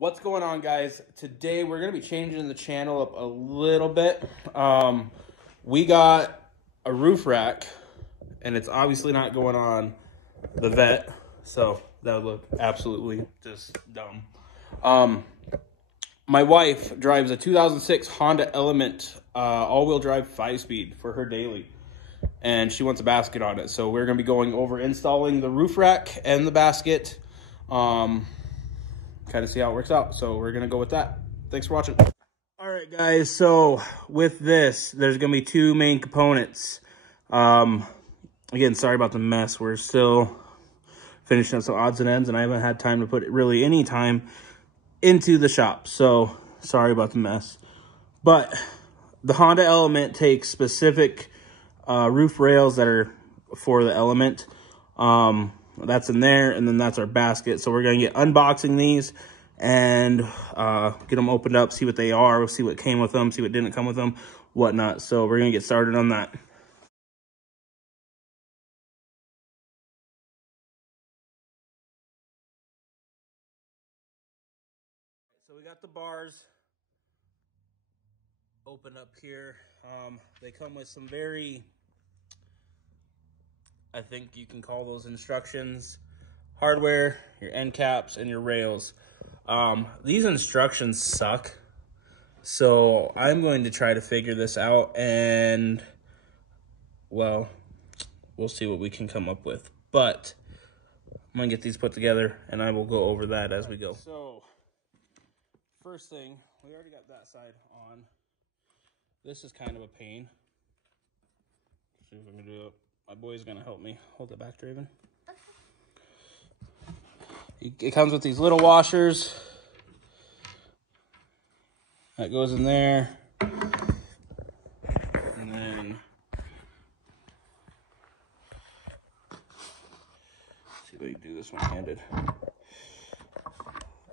What's going on, guys? Today we're going to be changing the channel up a little bit. We got a roof rack, and it's obviously not going on the Vet, so that would look absolutely just dumb. My wife drives a 2006 Honda Element all-wheel drive 5-speed for her daily, and she wants a basket on it. So we're going to be going over installing the roof rack and the basket. Kind of see how it works out. So we're going to go with that. Thanks for watching. All right, guys. So with this, there's going to be two main components. Again, sorry about the mess. We're still finishing up some odds and ends, and I haven't had time to put really any time into the shop. So sorry about the mess. But the Honda Element takes specific roof rails that are for the Element. That's in there, and then that's our basket. So we're going to get unboxing these and get them opened up, see what they are, see what came with them, see what didn't come with them, whatnot. So we're going to get started on that. So we got the bars open up here. They come with some very, I think you can call those instructions, hardware, your end caps, and your rails. These instructions suck, so I'm going to try to figure this out, and well, we'll see what we can come up with. But I'm gonna get these put together, and I will go over that as we go. So first thing, we already got that side on. This is kind of a pain. Let's see if I can do it. My boy's gonna help me. Hold it back, Draven. It comes with these little washers. That goes in there. And then, see if I can do this one-handed.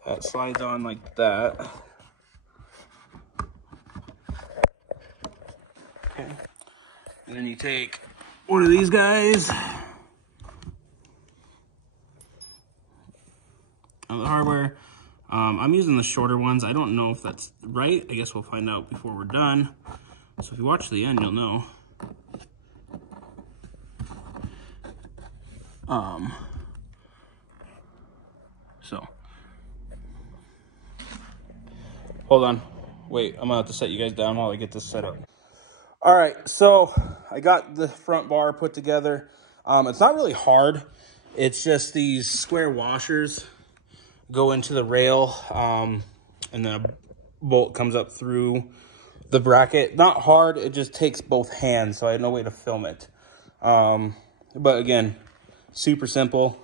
That slides on like that. Okay. And then you take one of these guys. On the hardware. I'm using the shorter ones. I don't know if that's right. I guess we'll find out before we're done. So if you watch to the end, you'll know. So hold on. Wait, I'm gonna have to set you guys down while I get this set up. All right, so I got the front bar put together. It's not really hard. It's just these square washers go into the rail, and then a bolt comes up through the bracket. Not hard, it just takes both hands, so I had no way to film it. But again, super simple.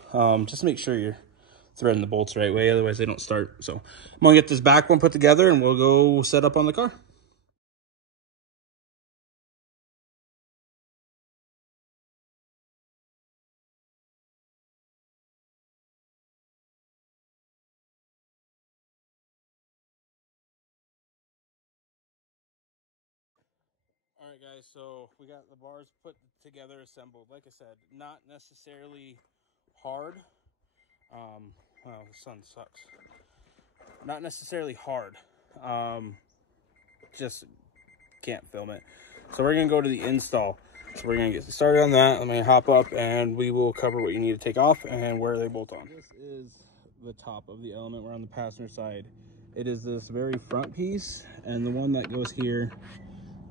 Just make sure you're threading the bolts the right way, otherwise they don't start. So I'm gonna get this back one put together, and we'll go set up on the car. All right, guys, so we got the bars put together, assembled. Like I said, not necessarily hard. Well, the sun sucks. Not necessarily hard. Just can't film it. So we're going to go to the install. So we're going to get started on that. I'm going to hop up, and we will cover what you need to take off and where they bolt on. This is the top of the Element. We're on the passenger side. It is this very front piece and the one that goes here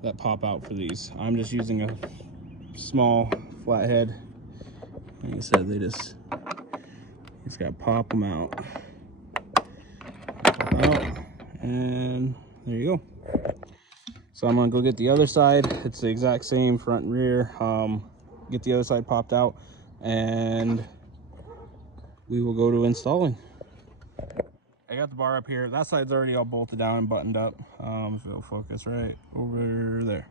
that pop out for these. I'm just using a small flathead. Like I said, they just got to pop them out. Pop out, and there you go. So I'm gonna go get the other side. It's the exact same front and rear. Get the other side popped out, and we will go to installing. I got the bar up here. That side's already all bolted down and buttoned up. If it'll focus right over there.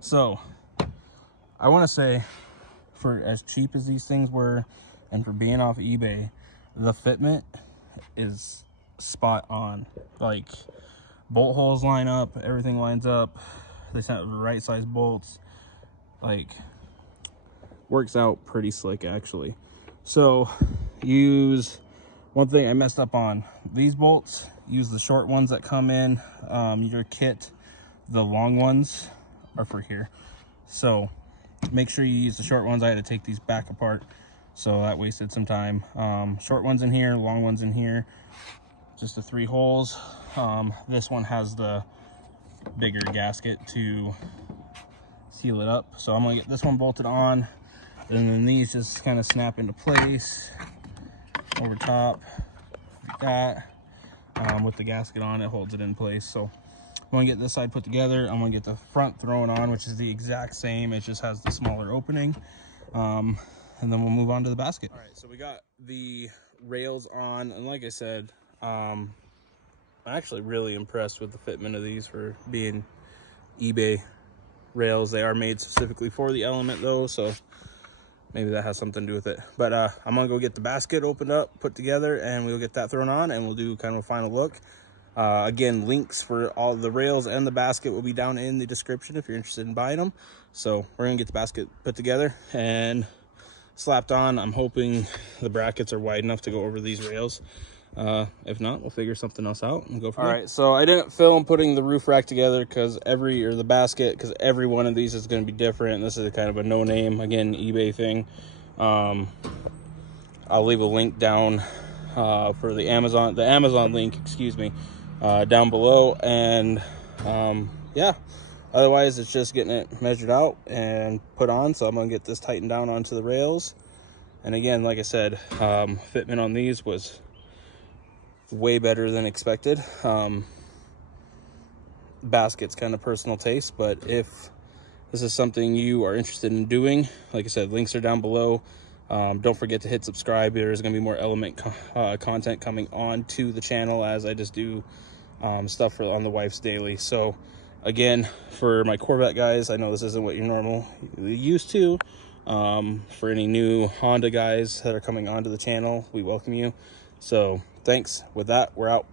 So I want to say, for as cheap as these things were, and for being off eBay, the fitment is spot on. Like, bolt holes line up, everything lines up. They sent the right size bolts. Like, works out pretty slick actually. So use One thing I messed up on, these bolts, use the short ones that come in your kit. The long ones are for here. So make sure you use the short ones. I had to take these back apart, so that wasted some time. Short ones in here, long ones in here, just the 3 holes. This one has the bigger gasket to seal it up. So I'm gonna get this one bolted on, and then these just kind of snap into place over top like that. With the gasket on, it holds it in place. So I'm gonna get this side put together. I'm gonna get the front thrown on, which is the exact same. It just has the smaller opening. And then we'll move on to the basket. All right, so we got the rails on, and like I said, I'm actually really impressed with the fitment of these for being eBay rails. They are made specifically for the Element though, so maybe that has something to do with it. But I'm gonna go get the basket opened up, put together, and we'll get that thrown on, and we'll do kind of a final look. Again, links for all the rails and the basket will be down in the description if you're interested in buying them. So we're gonna get the basket put together and slapped on. I'm hoping the brackets are wide enough to go over these rails. If not, we'll figure something else out and go from there. All right, so I didn't film putting the roof rack together because the basket, because every one of these is going to be different. This is kind of a no-name, again, eBay thing. I'll leave a link down for the Amazon link, excuse me, down below. And yeah, otherwise it's just getting it measured out and put on. So I'm gonna get this tightened down onto the rails. And again, like I said, fitment on these was way better than expected. Basket's kind of personal taste, but if this is something you are interested in doing, like I said, links are down below. Don't forget to hit subscribe. There's going to be more Element content coming on to the channel as I just do stuff on the wife's daily. So again, for my Corvette guys, I know this isn't what you're normally used to. For any new Honda guys that are coming onto the channel, we welcome you. So thanks. With that, we're out.